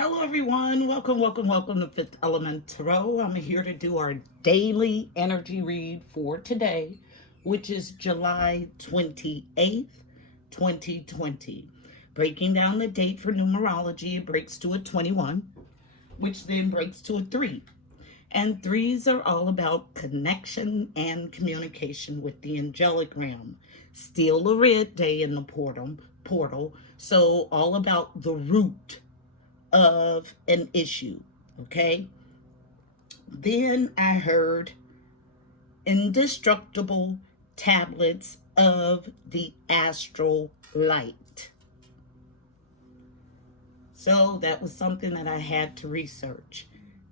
Hello, everyone. Welcome to Fifth Element Tarot. I'm here to do our daily energy read for today, which is July 28th, 2020. Breaking down the date for numerology, it breaks to a 21, which then breaks to a 3. And threes are all about connection and communication with the angelic realm. Still a red day in the portal. So all about the root of an issue. Okay. Then I heard indestructible tablets of the astral light. So that was something that I had to research.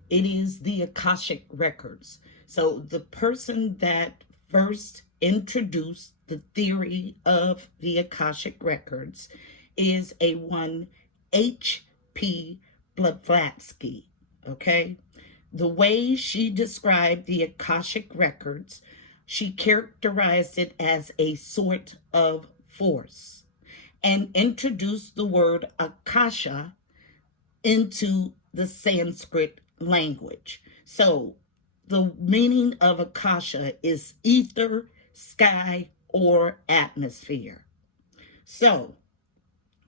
It is the Akashic records. So the person that first introduced the theory of the Akashic records is a one H.P. Blavatsky. Okay? The way she described the Akashic records, she characterized it as a sort of force and introduced the word Akasha into the Sanskrit language. So the meaning of Akasha is ether, sky, or atmosphere. So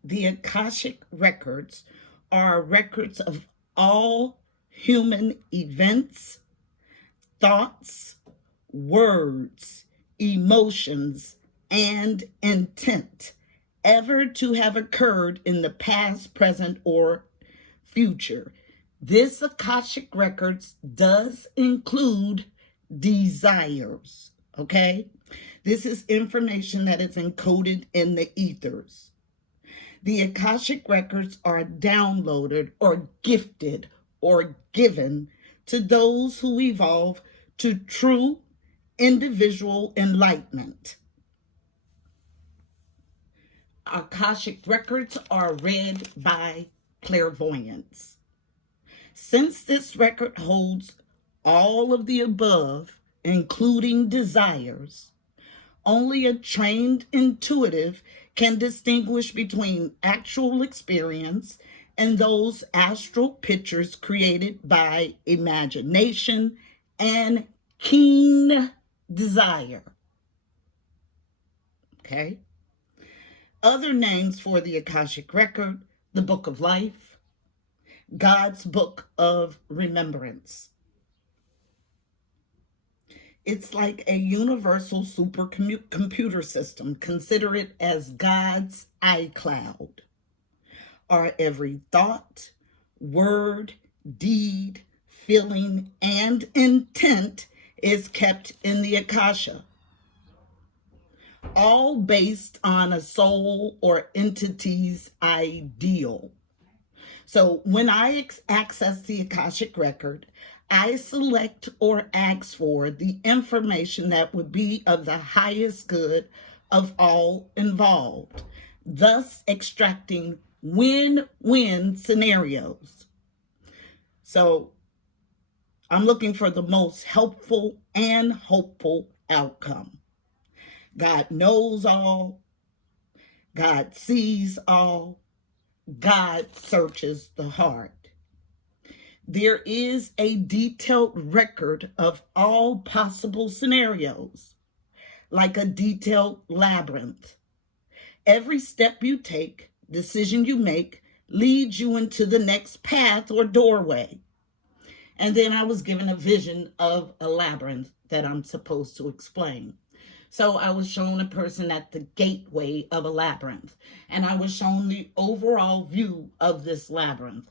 the Akashic records are records of all human events, thoughts, words, emotions, and intent ever to have occurred in the past, present, or future. This Akashic records does include desires, okay? This is information that is encoded in the ethers. The Akashic records are downloaded or gifted or given to those who evolve to true individual enlightenment. Akashic records are read by clairvoyants. Since this record holds all of the above, including desires, only a trained intuitive can distinguish between actual experience and those astral pictures created by imagination and keen desire. Okay? Other names for the Akashic record: the Book of Life, God's Book of Remembrance. It's like a universal supercomputer system. Consider it as God's iCloud. Our every thought, word, deed, feeling, and intent is kept in the Akasha, all based on a soul or entity's ideal. So when I access the Akashic record, I select or ask for the information that would be of the highest good of all involved, thus extracting win-win scenarios. So I'm looking for the most helpful and hopeful outcome. God knows all. God sees all. God searches the heart. There is a detailed record of all possible scenarios, like a detailed labyrinth. Every step you take, decision you make, leads you into the next path or doorway. And then I was given a vision of a labyrinth that I'm supposed to explain. So I was shown a person at the gateway of a labyrinth, and I was shown the overall view of this labyrinth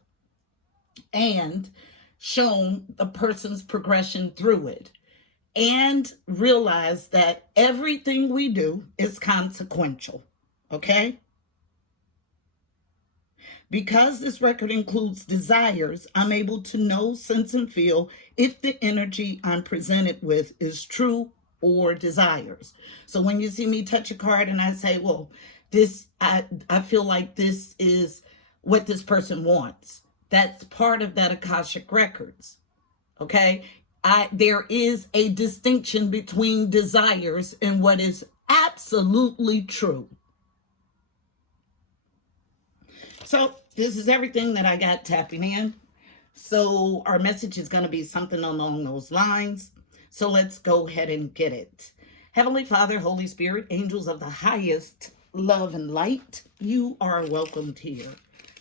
and shown the person's progression through it, and realized that everything we do is consequential, okay? Because this record includes desires, I'm able to know, sense, and feel if the energy I'm presented with is true or desires. So when you see me touch a card and I say, well, I feel like this is what this person wants, that's part of that Akashic records. Okay? There is a distinction between desires and what is absolutely true. So this is everything that I got tapping in. So our message is going to be something along those lines. So let's go ahead and get it. Heavenly Father, Holy Spirit, angels of the highest love and light, you are welcomed here.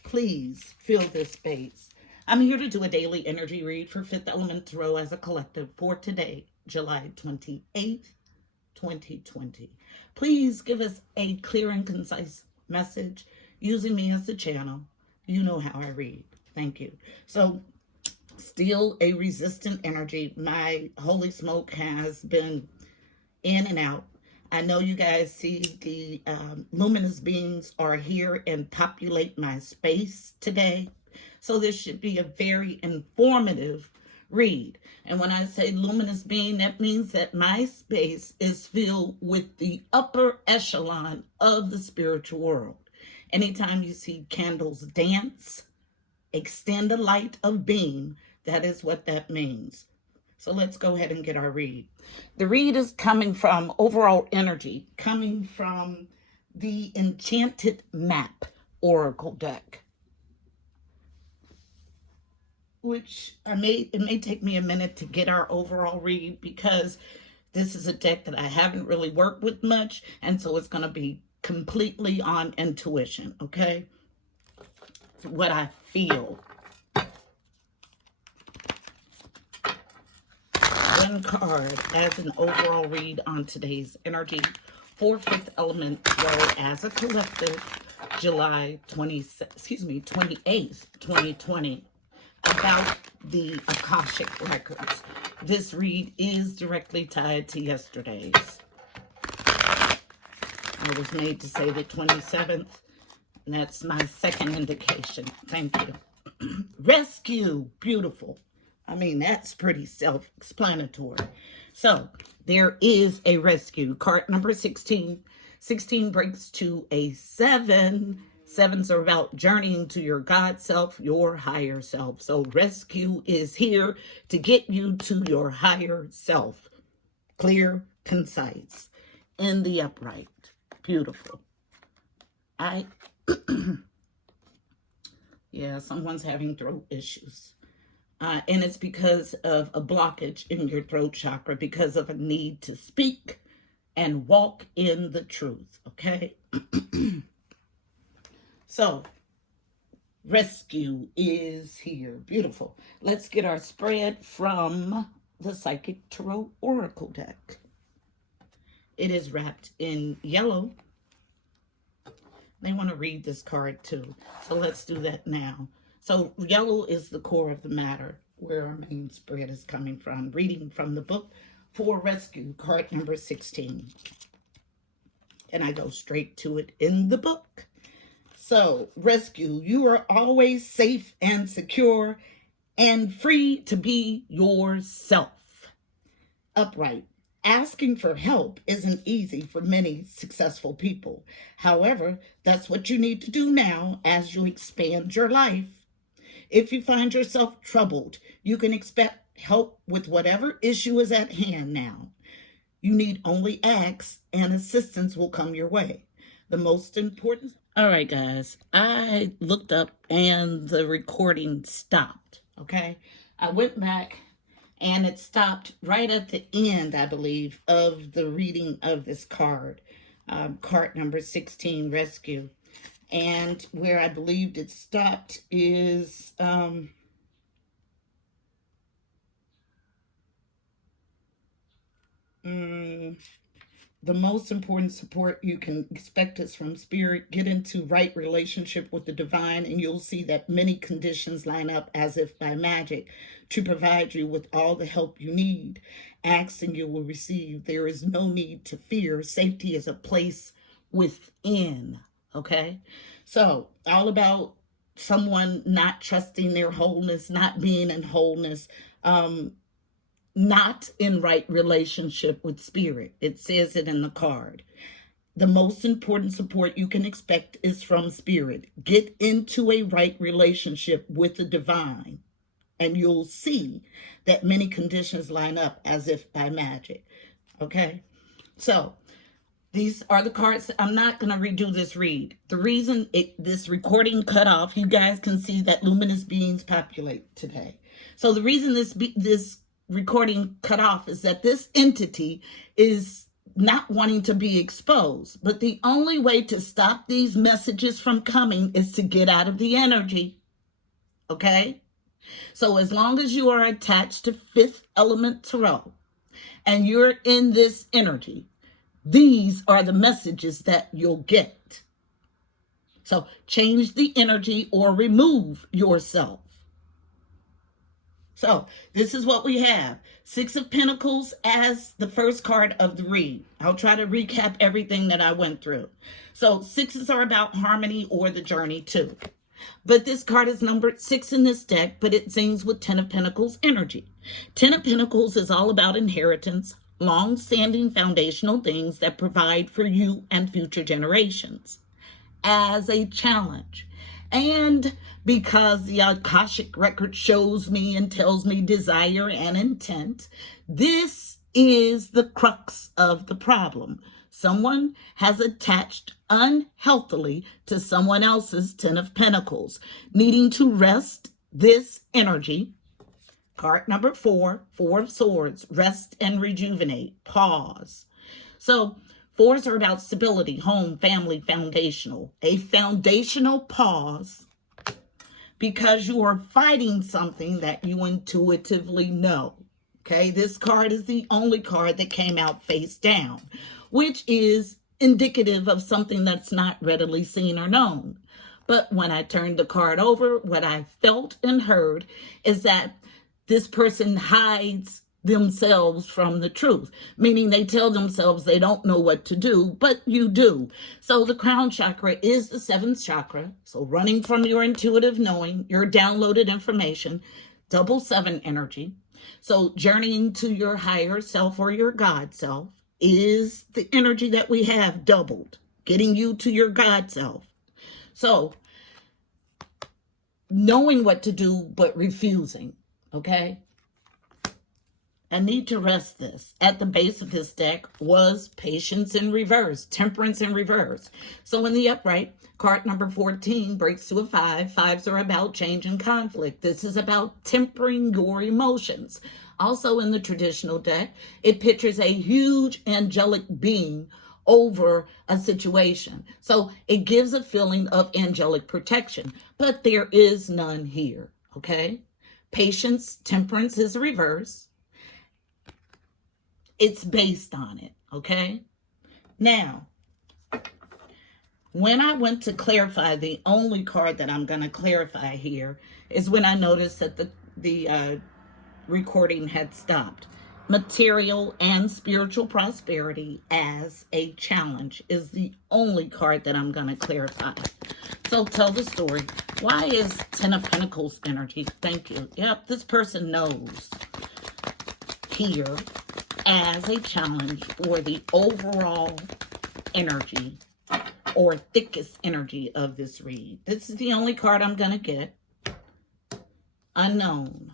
Please fill this space. I'm here to do a daily energy read for Fifth Element Tarot as a collective for today, July 28th, 2020. Please give us a clear and concise message using me as the channel. You know how I read. Thank you. So, still a resistant energy. My holy smoke has been in and out. I know you guys see the luminous beings are here and populate my space today. So this should be a very informative read. And when I say luminous being, that means that my space is filled with the upper echelon of the spiritual world. Anytime you see candles dance, extend the light of being, that is what that means. So let's go ahead and get our read. The read is coming from overall energy, coming from the Enchanted Map Oracle deck, which it may take me a minute to get our overall read because this is a deck that I haven't really worked with much, and so it's going to be completely on intuition, okay? What I feel. One card as an overall read on today's energy for Fifth Element Tarot as a collective, July 28th, 2020, about the Akashic Records. This read is directly tied to yesterday's. I was made to say the 27th, and that's my second indication. Thank you. Rescue, beautiful. I mean, that's pretty self-explanatory. So, there is a rescue. Card number 16. 16 breaks to a 7. Sevens are about journeying to your God self, your higher self. So, rescue is here to get you to your higher self. Clear, concise, in the upright. Beautiful. Yeah, someone's having throat issues. And it's because of a blockage in your throat chakra, because of a need to speak and walk in the truth, okay? So, rescue is here. Beautiful. Let's get our spread from the Psychic Tarot Oracle deck. It is wrapped in yellow. They want to read this card too, so let's do that now. So yellow is the core of the matter, where our main spread is coming from. Reading from the book for Rescue, card number 16. And I go straight to it in the book. So, Rescue, you are always safe and secure and free to be yourself. Upright. Asking for help isn't easy for many successful people. However, that's what you need to do now as you expand your life. If you find yourself troubled, you can expect help with whatever issue is at hand now. You need only ask and assistance will come your way. The most important... All right, guys, I looked up and the recording stopped, okay? I went back and it stopped right at the end, I believe, of the reading of this card, card number 16, Rescue. And where I believed it stopped is the most important support you can expect is from spirit. Get into right relationship with the divine, and you'll see that many conditions line up as if by magic to provide you with all the help you need. Ask and you will receive. There is no need to fear. Safety is a place within. Okay? So, all about someone not trusting their wholeness, not being in wholeness, not in right relationship with spirit. It says it in the card. The most important support you can expect is from spirit. Get into a right relationship with the divine, and you'll see that many conditions line up as if by magic. Okay? So, These are the cards. I'm not going to redo this read. The reason this recording cut off, you guys can see that luminous beings populate today. So the reason this recording cut off is that this entity is not wanting to be exposed. But the only way to stop these messages from coming is to get out of the energy. Okay? So as long as you are attached to fifth element tarot and you're in this energy, these are the messages that you'll get. So change the energy or remove yourself. So this is what we have. Six of Pentacles as the first card of the read. I'll try to recap everything that I went through. So sixes are about harmony or the journey too. But this card is numbered 6 in this deck, but it sings with 10 of Pentacles energy. 10 of Pentacles is all about inheritance, long-standing foundational things that provide for you and future generations as a challenge. And because the Akashic record shows me and tells me desire and intent, this is the crux of the problem. Someone has attached unhealthily to someone else's 10 of Pentacles, needing to rest this energy. Card number 4, 4 of Swords, rest and rejuvenate, pause. So 4s are about stability, home, family, foundational. A foundational pause because you are fighting something that you intuitively know. Okay, this card is the only card that came out face down, which is indicative of something that's not readily seen or known. But when I turned the card over, what I felt and heard is that this person hides themselves from the truth, meaning they tell themselves they don't know what to do, but you do. So the crown chakra is the 7th chakra. So running from your intuitive knowing, your downloaded information, double 7 energy. So journeying to your higher self or your God self is the energy that we have doubled, getting you to your God self. So knowing what to do, but refusing. Okay, I need to rest this. At the base of this deck was patience in reverse, temperance in reverse. So in the upright, card number 14 breaks to a 5. 5s are about change and conflict. This is about tempering your emotions. Also in the traditional deck, it pictures a huge angelic being over a situation. So it gives a feeling of angelic protection, but there is none here. Okay. Patience, temperance is a reverse. It's based on it, okay? Now, when I went to clarify, the only card that I'm going to clarify here is when I noticed that the recording had stopped. Material and spiritual prosperity as a challenge is the only card that I'm going to clarify. So tell the story. Why is 10 of Pentacles energy? Thank you. Yep, this person knows here as a challenge for the overall energy or thickest energy of this read. This is the only card I'm going to get. Unknown.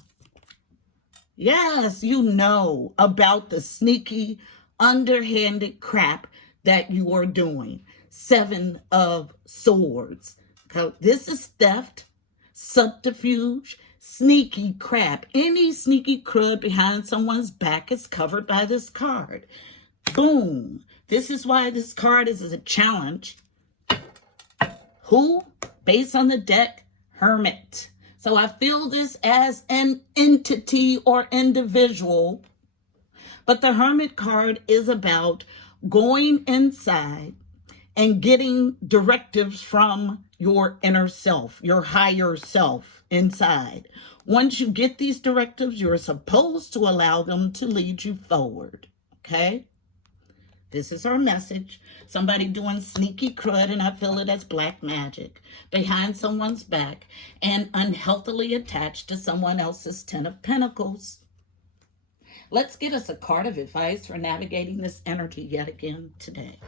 Yes, you know about the sneaky, underhanded crap that you are doing. 7 of Swords. This is theft, subterfuge, sneaky crap. Any sneaky crud behind someone's back is covered by this card. Boom. This is why this card is a challenge. Who? Based on the deck, Hermit. So I feel this as an entity or individual. But the Hermit card is about going inside and getting directives from your inner self, your higher self inside. Once you get these directives, you're supposed to allow them to lead you forward. Okay? This is our message. Somebody doing sneaky crud, and I feel it as black magic, behind someone's back and unhealthily attached to someone else's 10 of Pentacles. Let's get us a card of advice for navigating this energy yet again today.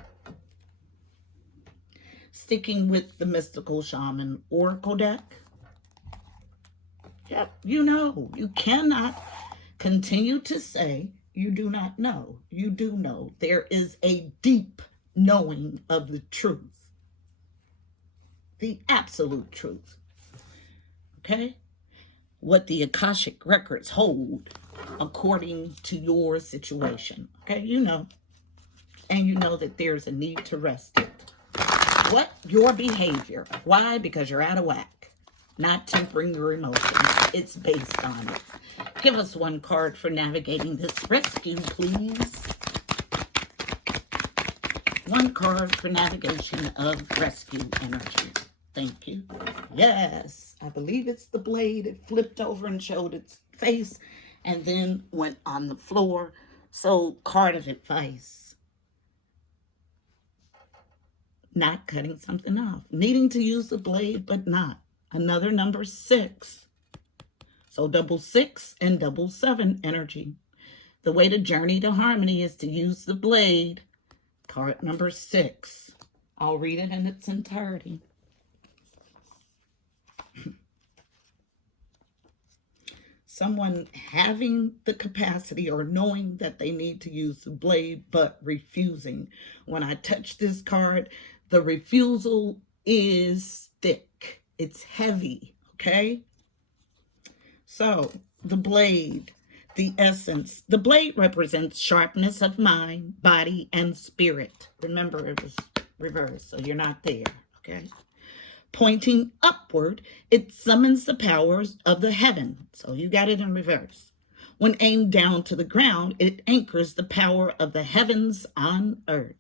Sticking with the Mystical Shaman Oracle deck. Yep, you know, you cannot continue to say you do not know. You do know. There is a deep knowing of the truth, the absolute truth. Okay? What the Akashic records hold according to your situation. Okay? You know. And you know that there's a need to rest it. What? Your behavior. Why? Because you're out of whack. Not tempering your emotions. It's based on it. Give us one card for navigating this rescue, please. One card for navigation of rescue energy. Thank you. Yes, I believe it's the blade. It flipped over and showed its face and then went on the floor. So, card of advice. Not cutting something off. Needing to use the blade, but not. Another number 6. So, double 6 and double 7 energy. The way to journey to harmony is to use the blade. Card number 6. I'll read it in its entirety. Someone having the capacity or knowing that they need to use the blade, but refusing. When I touch this card, the refusal is thick. It's heavy, okay? So, the blade, the essence. The blade represents sharpness of mind, body, and spirit. Remember, it was reversed, so you're not there, okay? Pointing upward, it summons the powers of the heaven. So you got it in reverse. When aimed down to the ground, it anchors the power of the heavens on earth.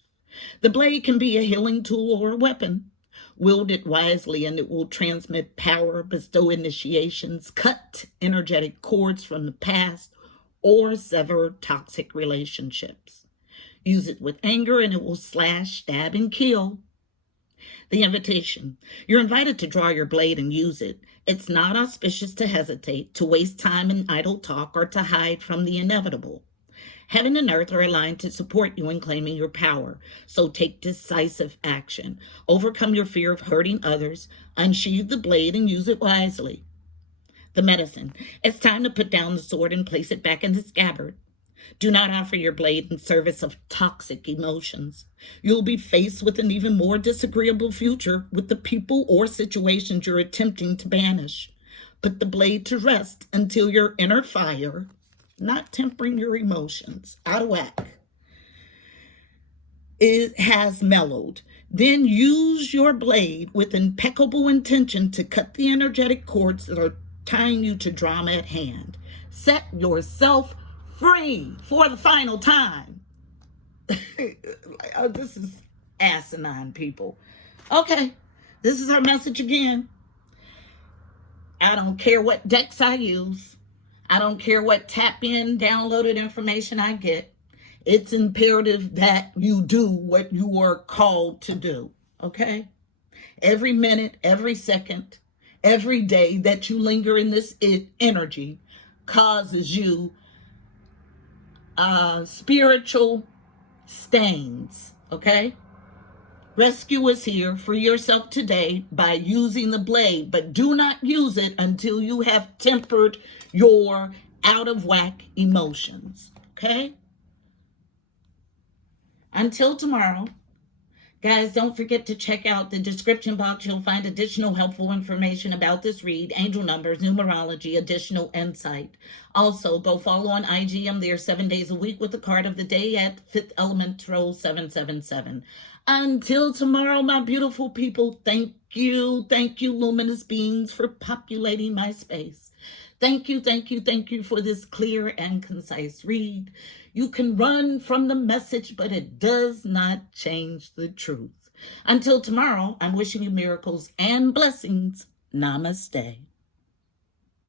The blade can be a healing tool or a weapon. Wield it wisely and it will transmit power, bestow initiations, cut energetic cords from the past, or sever toxic relationships. Use it with anger and it will slash, stab, and kill. The invitation. You're invited to draw your blade and use it. It's not auspicious to hesitate, to waste time in idle talk, or to hide from the inevitable. Heaven and earth are aligned to support you in claiming your power. So take decisive action. Overcome your fear of hurting others. Unsheathe the blade and use it wisely. The medicine. It's time to put down the sword and place it back in the scabbard. Do not offer your blade in service of toxic emotions. You'll be faced with an even more disagreeable future with the people or situations you're attempting to banish. Put the blade to rest until your inner fire, not tempering your emotions, out of whack, it has mellowed. Then use your blade with impeccable intention to cut the energetic cords that are tying you to drama at hand. Set yourself free for the final time. Oh, this is asinine, people. Okay, this is our message again. I don't care what decks I use. I don't care what tap-in, downloaded information I get. It's imperative that you do what you are called to do, okay? Every minute, every second, every day that you linger in this energy causes you spiritual stains, okay? Rescue is here. Free yourself today by using the blade, but do not use it until you have tempered your out of whack emotions, okay? Until tomorrow, guys, don't forget to check out the description box. You'll find additional helpful information about this read, angel numbers, numerology, additional insight. Also, go follow on IG. I'm there 7 days a week with the card of the day at 5th Elemental 777. Until tomorrow, my beautiful people, thank you, luminous beings, for populating my space. Thank you for this clear and concise read. You can run from the message, but it does not change the truth. Until tomorrow, I'm wishing you miracles and blessings. Namaste.